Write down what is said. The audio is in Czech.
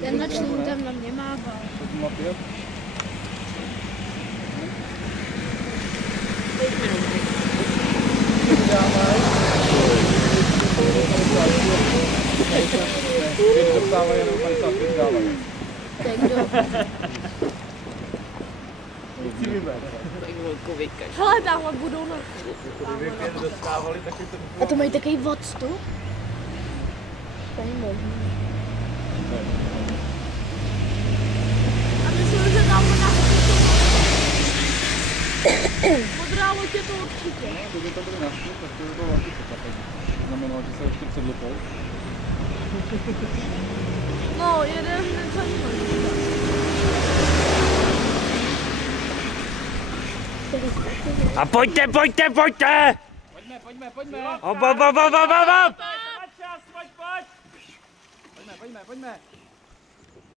Ten načnou tam na mě mával. Hele, tamhle budou na... A to mají takový odstup? To není možný. A myslím, že tamhle na... Modrá loď je to určitě. Kdyby to byly našli, tak to by bylo velký překvapení. To znamenalo, že se ještě předlupou. No, jeden za ním. A pojďte, pojďte, pojďte! Pojďme! Hop, hop, hop, hop, hop, hop! Pojďme!